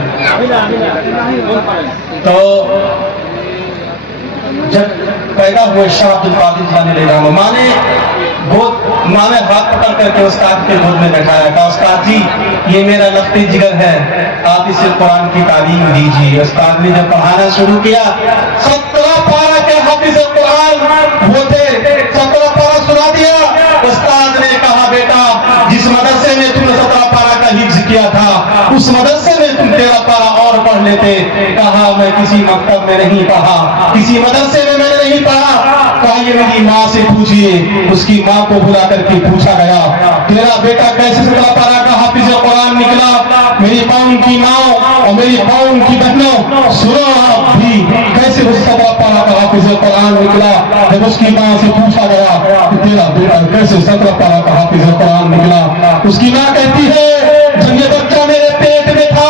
تو جب پیدا ہوئے شاہ عبد القادر جیلانی لے رہا ہوں, ماں نے ہاتھ پکڑ کر کے استاد کے گود میں بیٹھایا. کہا استاد جی یہ میرا لخت جگر ہے, آپ اسے قرآن کی تعلیم دیجیے. استاد نے جب پڑھانا شروع کیا, 17 پارہ کے حافظ قرآن وہ تھے, 17 پارہ سنا دیا. استاد نے کہا بیٹا جس مدرسے میں تم نے 17 پارہ کا حفظ کیا تھا اس مدرسے میں تم 13 پارہ اور پڑھ لیتے. کہا میں کسی مکتب میں نہیں پڑھا, کسی مدرسے میں نے نہیں پڑھا. کہا یہ میری ماں سے پوچھئے. اس کی ماں کو بلا کر کے پوچھا گیا تیرا بیٹا کیسے 17 پارہ کا حافظ قرآن نکلا؟ میری قوم کی ماں اور میری قوم کی بہنوں سنو آپ بھی کیسے وہ 17 پارہ کا حافظ قرآن نکلا. جب اس کی ماں سے پوچھا گیا کہ تیرا بیٹا کیسے 17 پارہ کا حافظ قرآن نکلا, اس کی ماں کہتی ہے جب یہ بچہ میرے پیٹ میں تھا,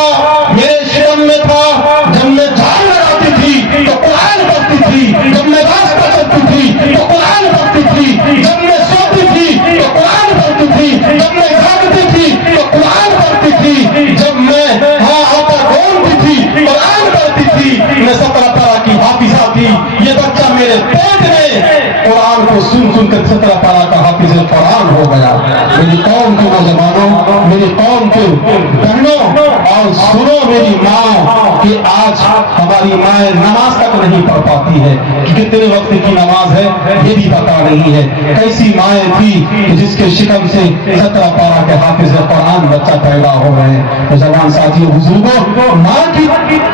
میرے شرم میں تھا, جب میں جھاڑ لگاتی تھی تو قرآن پڑھتی تھی, جب میں راستہ چلتی تھی تو قرآن پڑھتی تھی, جب میں سوتی تھی تو قرآن پڑھتی تھی, جب میں جاگتی تھی تو قرآن پڑھتی تھی, جب میں آٹا گھونتی تھی قرآن پڑھتی تھی. میں 17 پارہ کی حافظہ تھی. یہ بچہ میرے پیٹ میں قرآن کو سن کر 17 پارہ کا حافظ قرآن ہو گیا. میری قوم کے نوجوانوں, میری قوم کے بہنوں, اور سنو میری ماں کہ آج ہماری مائیں نماز تک نہیں پڑھ پاتی ہے کہ کتنے وقت کی نماز ہے یہ بھی پتا نہیں ہے. کیسی مائیں تھی جس کے شکم سے 17 پارہ کے حافظ قرآن بچہ پیدا ہو گئے. جوان ساتھی بزرگوں, ماں کی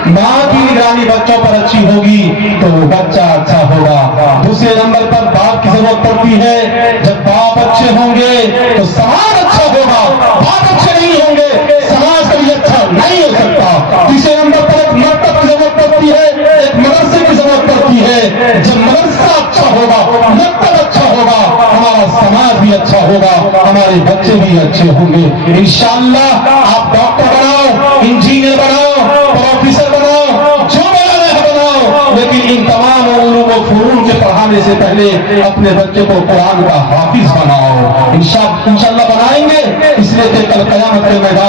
نگرانی بچوں پر اچھی ہوگی تو وہ بچہ اچھا ہوگا. دوسرے نمبر پر باپ کی ضرورت پڑتی ہے. جب باپ اچھے ہوں گے تو سماج اچھا ہوگا, باپ اچھے نہیں ہوں گے سماج کبھی اچھا نہیں ہو سکتا. تیسرے نمبر پر ایک مکتب کی ضرورت پڑتی ہے, ایک مدرسے کی ضرورت پڑتی ہے. جب مدرسہ اچھا ہوگا, مکتب اچھا ہوگا, ہمارا سماج بھی اچھا ہوگا, ہمارے بچے بھی اچھے ہوں گے. انشاءاللہ آپ ڈاکٹر بناؤ, انجینئر بناؤ, پروفیسر بناؤ, جو بنانا ہے بناؤ, لیکن ان تمام علوم و فنون کے پڑھانے سے پہلے اپنے بچے کو قرآن کا حافظ بناؤ. انشاءاللہ بنائیں گے, اس لیے کہ کل قیامت کے میدان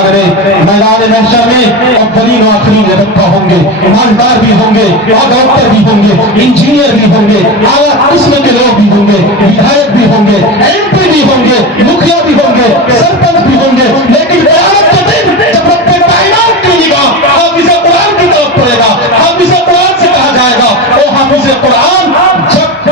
محشر میں اولین و آخرین رکھا ہوں گے, ایماندار بھی ہوں گے, اور ڈاکٹر بھی ہوں گے, انجینئر بھی ہوں گے, اعلیٰ قسم کے لوگ بھی ہوں گے, ودھایک بھی ہوں گے, ایم پی بھی ہوں گے, مکھیا بھی ہوں گے, سرپنچ بھی ہوں گے. لیکن قیامت کے دن جب رب کائنات کی نگاہ حافظ قرآن کی طرف پڑے گا, حافظ قرآن سے کہا جائے گا او حافظ قرآن, جب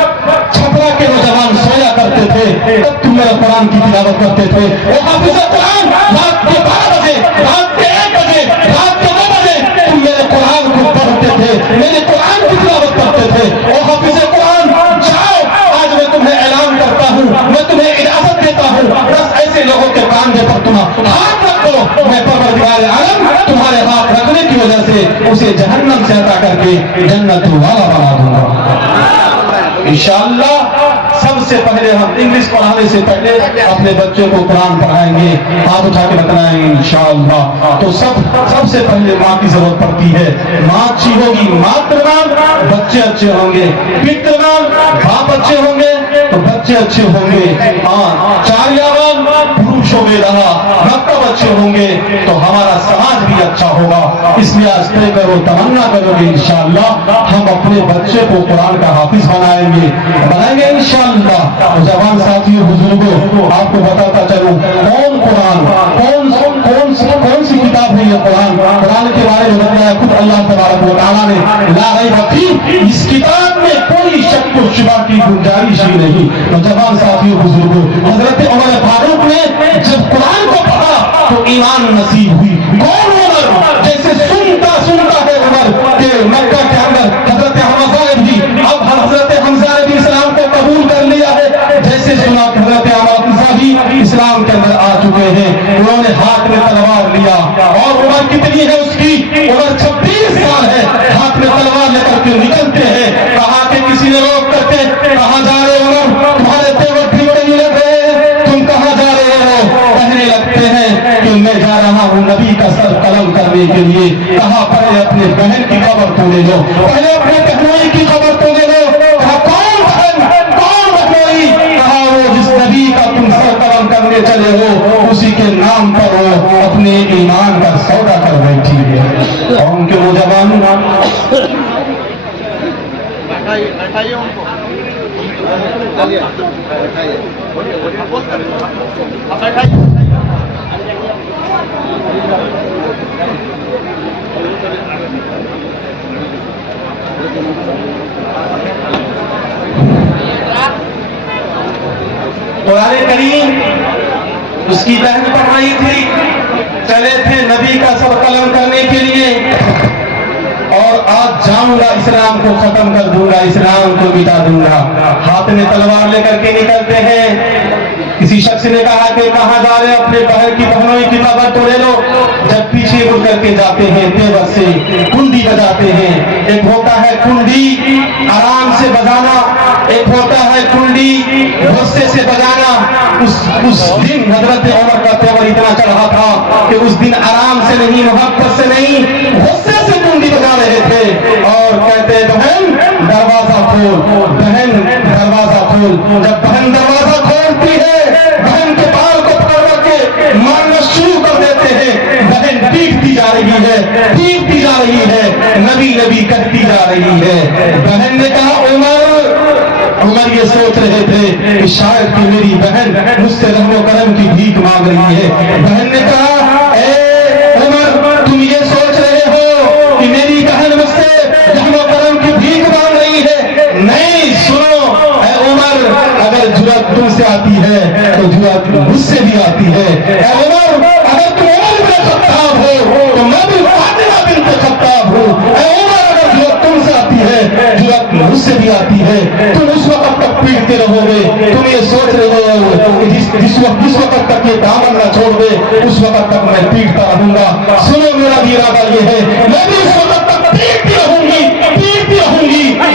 چھپرا کے نوجوان سویا کرتے تھے تب تم میرے قرآن کی تلاوت کرتے تھے. او حافظ قرآن رات کے 12 بجے, رات کے 1 بجے, رات کے 2 بجے تم میرے قرآن کو پڑھتے تھے, میرے قرآن کی تلاوت کرتے تھے. او حافظ قرآن جاؤ, آج میں تمہیں اعلان کرتا ہوں, میں تمہیں اجازت دیتا ہوں, بس ایسے لوگوں کے کاندھے پر تم ہاتھ رکھو, میں پروردگار عالم تمہارے ہاتھ رکھنے کی وجہ سے اسے جہنم سے ہٹا کر کے جنت والا بنا دوں گا. انشاءاللہ سب سے پہلے ہم انگلش پڑھانے سے پہلے اپنے بچوں کو قرآن پڑھائیں گے, ہاتھ اٹھا کے بتلائیں گے انشاءاللہ. تو سب سے پہلے ماں کی ضرورت پڑتی ہے. ماں اچھی ہوگی, ماترنام بچے اچھے ہوں گے, پترنام باپ اچھے ہوں گے تو بچے اچھے ہوں گے. چاریاوان खुशो में रहा, मकतब अच्छे होंगे तो हमारा समाज भी अच्छा होगा। इसलिए आज तय करो, तमन्ना करोगे इंशाअल्लाह हम अपने बच्चे को कुरान का हाफिज बनाएंगे इंशाअल्लाह। जवान साथियों, बुजुर्गों, आपको बताता चलूं कौन कुरान कौन सी किताब है ये कुरान के बारे में बताया खुद अल्लाह तबारक व तआला ने, ला रैब फीह, इस किताब में कोई शक व शुबा की गुंजाइश ही नहीं। तो जवान साथियों, बुजुर्गों, हजरत उमर फारूक ने जब कुरान को पढ़ा तो ईमान नसीब हुई। कौन उमर? जैसे सुनता है उमर के मक्का के अंदर हजरत हमजा ने भी, अब हजरत हमजा ने भी इस्लाम को कबूल कर लिया है। जैसे सुना हजरत हमजा भी इस्लाम के अंदर आ चुके हैं, उन्होंने हाथ में तलवार लिया। और उम्र कितनी है उसकी? उम्र 26 साल है। हाथ में तलवार लेकर के निकलते हैं। कहा कि किसी ने रोक करके, कहां जा रहे हो उमर? तुम्हारे तेवर ठीक नहीं लग रहे हैं, तुम कहां जा रहे हो? कहने लगते हैं कि मैं जा रहा हूं नबी का सर कलम करने के लिए। कहा पहले अपने बहन की खबर तो ले लो, पहले अपने बहनोई की खबर तो ले लो। कहा कौन बहन, कौन बहनोई? कहा वो जिस नबी का तुम सर कलम करने चले हो उसी के नाम पर वो अपने ईमान का सौदा कर बैठी है। और उनके नौजवान कुरान करीम उसकी बहन पढ़ रही थी, चले थे नबी का सर कलम करने के लिए, और आज जाऊंगा इस्लाम को खत्म कर दूंगा, इस्लाम को मिटा दूंगा। हाथ में तलवार लेकर के निकलते हैं। किसी शख्स ने कहा कि कहां जा रहे, अपने बहन की बहनों की खबर तो ले लो। जब पीछे मुड़ करके जाते हैं, तेवर से कुंडी बजाते हैं। एक होता है कुंडी आराम से बजाना, एक होता है कुंडी गुस्से से बजाना। उस दिन हजरत उमर का तेवर इतना चढ़ा था कि उस दिन आराम से नहीं, मोहब्बत से नहीं, गुस्से से कुंडी बजा रहे थे। और कहते बहन दरवाजा खोल, बहन दरवाजा खोल। जब बहन दरवाजा खोलती है, बहन के बाल को पकड़ के मारना शुरू कर देते हैं। बहन पीटती जा रही है, पीटती जा रही है, नबी नबी करती जा रही है। बहन ने कहा उमर ये सोच रहे थे कि शायद कि मेरी बहन मुझसे रहमो करम की भीख मांग रही है। बहन ने कहा ए उमर, तुम ये सोच रहे हो कि मेरी बहन मुझसे रहमो करम की भीख मांग रही है? नहीं, सुनो ए उमर, अगर जुर्रत तुमसे आती है तो जुर्रत मुझसे भी आती है। ए उमर, अगर तुम उमर बिन खत्ताब हो तो मैं भी फातिमा बिन्त खत्ताब हूं। ए उमर, अगर जुर्रत तुमसे आती है, जुर्रत मुझसे भी आती है। तुम उस वक्त तक पीटते रहोगे, तुम ये सोच रहे हो कि जिस वक्त तक ये दामन न छोड़ दे उस वक्त तक मैं पीटता रहूंगा। सुनो, मेरा भी इरादा ये है, मैं भी उस वक्त तक पीटती रहूंगी,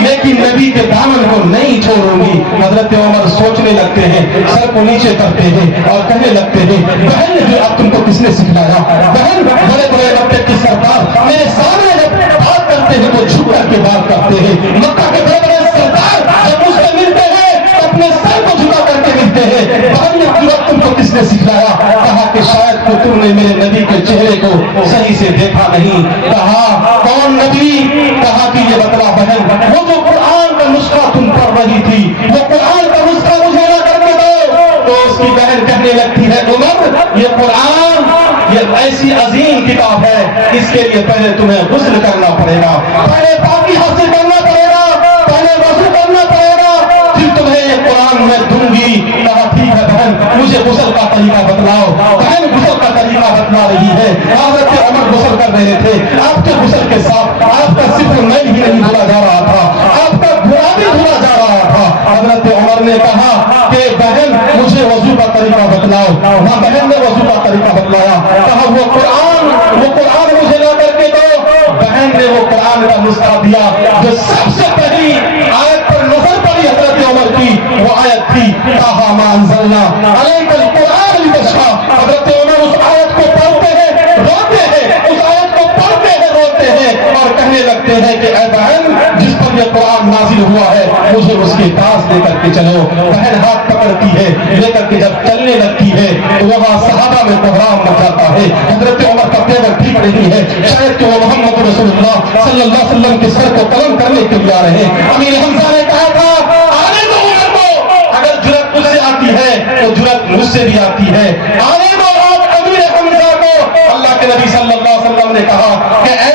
लेकिन नबी के दामन को नहीं छोड़ूंगी। हजरत उमर सोचने लगते हैं, सर को नीचे करते हैं और कहने लगते हैं, बहन जो अब तुमको किसने सिखाया? बहन बड़े बड़े रब्बे की सरकार मेरे सामने जब बात करते हैं तो झुक करके बात करते हैं। मक्का के बड़े बड़े सरदार जब मुझसे मिलते हैं तो अपने सर को झुका करके मिलते हैं। बहन ने तुमको किसने सिखाया? कहा कि शायद तो तुमने मेरे नबी के चेहरे को सही से देखा नहीं। कहा कौन नबी? कहा कि ये बतला बहन, वो जो कुरान का नुस्खा तुम पढ़ रही थी, वो कुरान का नुस्खा मुझे ना करके दो। तो उसकी बहन कहने लगती है, उमर ये कुरान ये ऐसी अजीम किताब है, इसके लिए पहले तुम्हें गुस्ल करना पड़ेगा, पहले पाकी हासिल करना पड़ेगा, पहले वज़ू करना पड़ेगा, फिर तुम्हें ये कुरान मैं दूंगी। कहा ठीक है बहन, मुझे गुस्ल का तरीका बतलाओ। बहन गुस्ल का तरीका बतला रही है। हज़रत उमर गुस्ल कर रहे थे, आपके गुस्ल के साथ आपका सिर्फ मैल ही नहीं धुला जा रहा था, आपका बुरा भी धुला जा रहा था। हज़रत उमर ने कहा कि बहन मुझे वज़ू का तरीका बतलाओ। वहाँ बहन ने वज़ू का तरीका बतलाया। कहा वो कुरान मुझे ला करके दो। बहन ने वो कुरान का नुस्खा दिया। जो सबसे पहली आयत पर नजर पड़ी हज़रत उमर की, वो आयत थी ताहा मा अंज़लना अलैकल कुरान लितश्क़ा। हज़रत उमर उस आयत को पढ़ते हैं, रोते हैं, उस आयत को पढ़ते हैं, रोते हैं और कहने लगते हैं कि ऐ बहन, जिस पर यह कुरान नाजिल हुआ है मुझे उसके पास लेकर के चलो। बहन हाथ पकड़ती है, लेकर के जब चलने लगती है तो वहाँ सहाबा में कोहराम मच जाता है। हजरत उमर का तेवर ठीक नहीं है, शायद कि वो मोहम्मद रसूलुल्लाह सल्लल्लाहु अलैहि वसल्लम के सर को कलम करने के लिए आ रहे हैं। अमीर हमजा ने कहा था आने दो उमर को, अगर जुर्रत मुझसे आती है तो जुर्रत मुझसे भी आती है, आने दो आप अमीर हमजा को। अल्लाह के नबी सल्लल्लाहु अलैहि वसल्लम ने कहा कि ऐ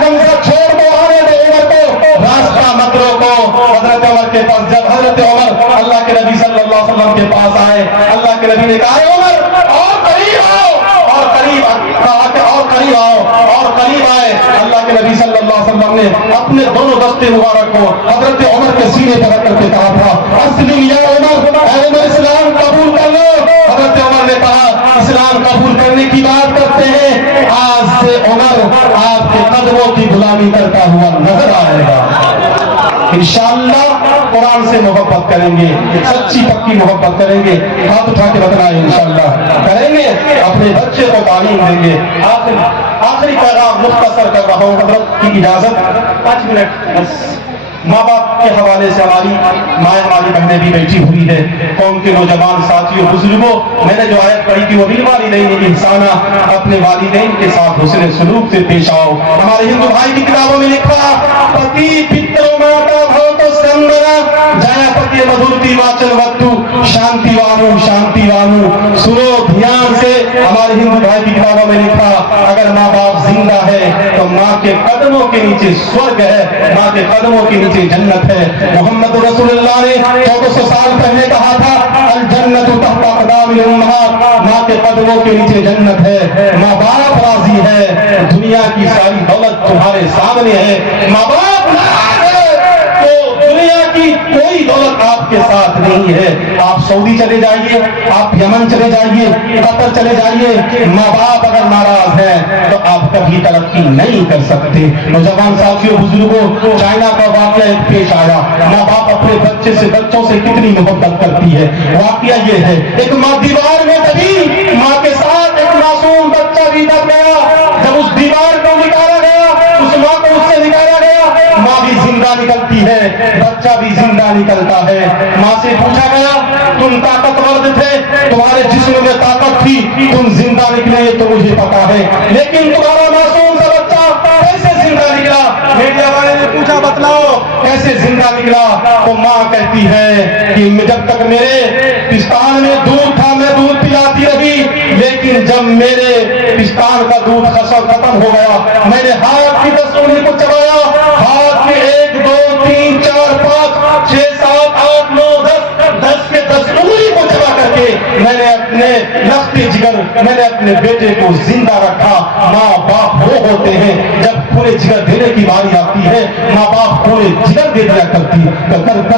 हमजा छोड़ दो, आने दो उमर को, रास्ता मत रोको। हजरत उमर के पास जब हजरत उमर अल्लाह के नबी सल्लल्लाहु अलैहि वसल्लम के पास आए, अल्लाह के नबी ने कहा उमर और करीब आओ, और करीब कहा कि और करीब आओ, और करीब आए। अल्लाह के नबी सल्लल्लाहु अलैहि वसल्लम ने अपने दोनों दस्ते मुबारक को हजरत उमर के सीने पर रख करके कहा था अस्लिम या उमर, ऐ उमर इस्लाम कबूल कर लो। हजरत उमर ने कहा इस्लाम कबूल करने की बात करते हैं, आज से उमर आपके कदमों की गुलामी करता हुआ नजर आएगा। इंशाअल्लाह कुरान से मोहब्बत करेंगे, सच्ची पक्की मोहब्बत करेंगे, हाथ उठा के बताएं इंशाअल्लाह करेंगे, अपने बच्चे को तालीम देंगे। आखिरी पैगाम मुख्तसर कर रहा हूँ, हजरत की इजाजत 5 मिनट बस। माँ बाप के हवाले से हमारी माएँ हमारी बहनें भी बैठी हुई है, कौम के नौजवान साथियों बुजुर्गों, मैंने जो आयत पढ़ी थी वो भी वालिदैन इंसाना, अपने वालिदैन के साथ हुस्न सलूक से पेश आओ। हमारे हिंदू भाई की किताबों में लिखा पति पितरो माता भवतो स्कंदना जयापति मधुरती वाचन वत्तु शांति वानु। सुनो ध्यान से, हमारे हिंदू भाई की किताबों में लिखा अगर माँ बाप जिंदा है तो माँ के कदमों के नीचे स्वर्ग है, माँ के कदमों के नीचे जन्नत है। मोहम्मद रसूलुल्लाह ने 1400 साल पहले कहा था अल जन्नतु तहता अक़दामिल उम्महात, माँ के कदमों के नीचे जन्नत है। माँ बाप राजी है, दुनिया की सारी दौलत तुम्हारे सामने है, माँ बाप नाराज है तो दुनिया की कोई दौलत आपके साथ नहीं है। आप सऊदी चले जाइए, आप यमन चले जाइए, कतर चले जाइए, माँ बाप अगर नाराज है तो आप कभी तरक्की नहीं कर सकते। नौजवान साथियों बुजुर्गों, चाइना का वाकया पेश आया, माँ बाप अपने बच्चों से कितनी मोहब्बत करती है। वाकया ये है, एक माँ दीवार में दबी माँ के साथ एक मासूम बच्चा भी दब गया, जब उस दीवार को निकाला गया, उस माँ को उससे निकाला गया, माँ भी जिंदा निकलती है, बच्चा भी जिंदा निकलता है। माँ से पूछा गया तुम ताकतवर थे, तुम्हारे जिस्म में ताकत थी, तुम जिंदा निकले ये तो मुझे पता है, लेकिन तुम्हारा मासूम सा बच्चा कैसे जिंदा निकला? मीडिया वाले ने पूछा बतलाओ कैसे जिंदा निकला? तो माँ कहती है कि जब तक मेरे पिस्तान में दूध था मैं दूध पिलाती रही, लेकिन जब मेरे पिस्तान का दूध खत्म हो गया, मैंने हाथ की 10 उंगली को चबाया, हाथ के 1 2 3 4 5 6 7 8 9 10 के 10 उंगली को चबा करके मैंने अपने लफ्ते जिगर, मैंने अपने बेटे को जिंदा रखा। माँ बाप वो होते हैं जब पूरे जिगर देने की बारी आती है, माँ बाप पूरे जिगर दे दिया कर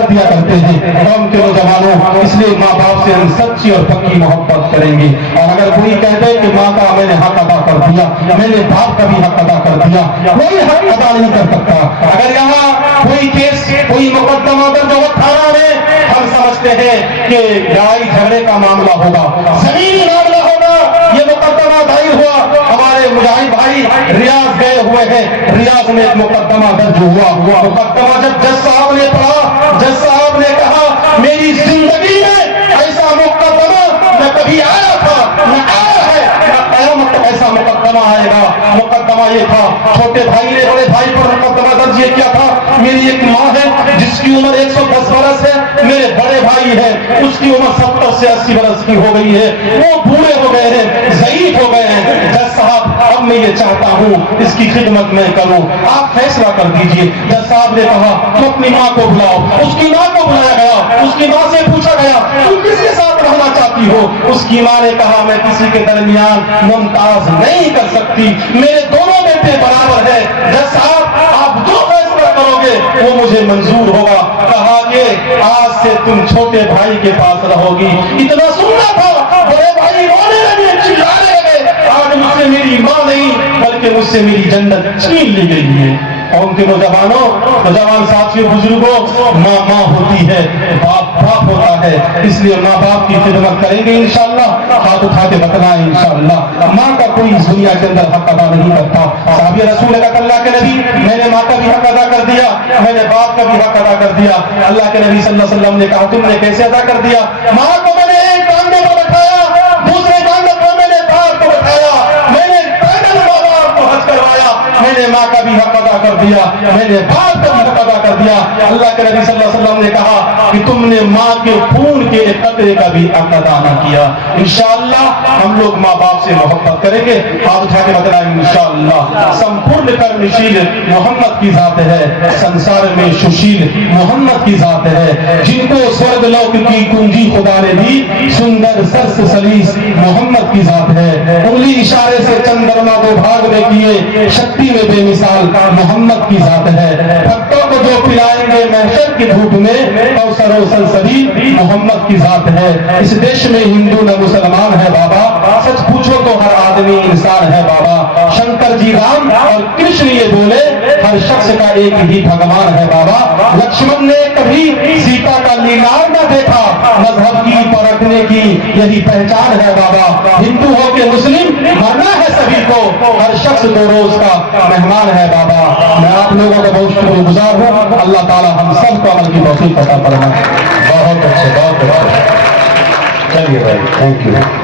दिया करते हैं। कौम के नौजवानों, इसलिए माँ बाप से हम सच्ची और पक्की मोहब्बत करेंगे। और अगर कोई कहते कि माँ का मैंने हक अदा कर दिया, मैंने बाप का भी हक अदा कर दिया, कोई हक अदा नहीं कर सकता। अगर यहाँ कोई केस, कोई मुकदमा दर्ज हो थाना में, हम समझते हैं कि लड़ाई झगड़े का मामला होगा, जमीनी मामला होगा, ये मुकदमा दायर हुआ। हमारे मुजाहिद भाई रियाज गए हुए हैं, रियाज में एक मुकदमा दर्ज हुआ। मुकदमा जब जज साहब ने पढ़ा, जज साहब ने कहा मेरी जिंदगी में ऐसा मुकदमा न कभी आया था, न आया है, न कयामत तक ऐसा मुकदमा आएगा। मुकदमा ये था, छोटे भाई ने बड़े भाई पर मुकदमा दर्ज ये किया था, मेरी एक माँ है जिसकी उम्र 110 बरस है, मेरे बड़े भाई है उसकी उम्र 70 से 80 बरस की हो गई है, वो बूढ़े हो गए हैं, ज़ईफ हो गए हैं। जज साहब अब मैं ये चाहता हूँ इसकी खिदमत मैं करूँ, आप फैसला कर दीजिए। जज साहब ने कहा तुम अपनी माँ को बुलाओ। उसकी माँ को बुलाया गया, उसकी माँ से पूछा गया तुम किसके साथ रहना चाहती हो? उसकी माँ ने कहा मैं किसी के दरमियान मुमताज नहीं कर सकती, मेरे दोनों बेटे बराबर है। जज साहब आप जो फैसला करोगे वो मुझे मंजूर होगा। कहा कि आज से तुम छोटे भाई के पास रहोगी। इतना सुनना था, बड़े भाई रोने लगे, चिल्लाने लगे, आज मुझसे मेरी माँ नहीं बल्कि मुझसे मेरी जन्नत छीन ली गई है। اور ان کے نوجوان ساتھیوں بزرگوں، ماں ماں ہوتی ہے، باپ باپ ہوتا ہے، اس لیے ماں باپ کی خدمت کریں گے انشاءاللہ، ہاتھ اٹھا کے بتلائیں انشاءاللہ۔ ماں کا کوئی اس دنیا کے اندر حق ادا نہیں کرتا۔ صحابی رسول اللہ کے نبی، میں نے ماں کا بھی حق ادا کر دیا، میں نے باپ کا بھی حق ادا کر دیا۔ اللہ کے نبی صلی اللہ علیہ وسلم نے کہا تم نے کیسے ادا کر دیا؟ ماں کو میں نے ایک کاندھے پر بٹھایا، دوسرے کاندھے پر میں نے باپ کو بٹھایا، میں نے پیدل ماں باپ کو حج کروایا، میں نے ماں کا بھی حق ادا کر دیا، میں نے باپ کا بھی حق ادا کر دیا۔ اللہ کے نبی صلی اللہ علیہ وسلم نے کہا کہ تم نے ماں کے خون کے ایک قطرے کا بھی حق ادا نہ کیا۔ انشاءاللہ ہم لوگ ماں باپ سے محبت کریں گے، ہاتھ اٹھا کے بتلائیں انشاءاللہ۔ سمپورن کرمشیل محمد کی ذات ہے، سنسار میں سشیل محمد کی ذات ہے، جن کو سورگ لوک کی کنجی خدا نے دی، سندر سرس سلیس محمد کی ذات ہے۔ انگلی اشارے سے چندرما کو بھاگ میں کیے، شکتی میں بے مثال محمد کی ذات ہے۔ بھکتوں کو جو پلائیں گے محشر کی دھوپ میں، کوثر و سلسبیل محمد کی ذات ہے۔ اس دیش میں ہندو نہ مسلمان ہے بابا، سچ پوچھو تو ہر آدمی انسان ہے بابا۔ شنکر جی رام اور کرشن یہ بولے، ہر شخص کا ایک ہی بھگوان ہے بابا۔ لکشمن نے کبھی سیتا کا لیلار نہ دیکھا، مذہب کی پرکھنے کی یہی پہچان ہے بابا۔ ہندو ہو کے مسلم مرنا ہے سبھی کو، ہر شخص دو روز کا مہمان ہے بابا۔ میں آپ لوگوں کا بہت شکر گزار ہوں، اللہ تعالی ہم سب کو عمل کی توفیق عطا فرمائے۔ بہت اچھے، بہت بہت چلیے بھائی، تھینک یو۔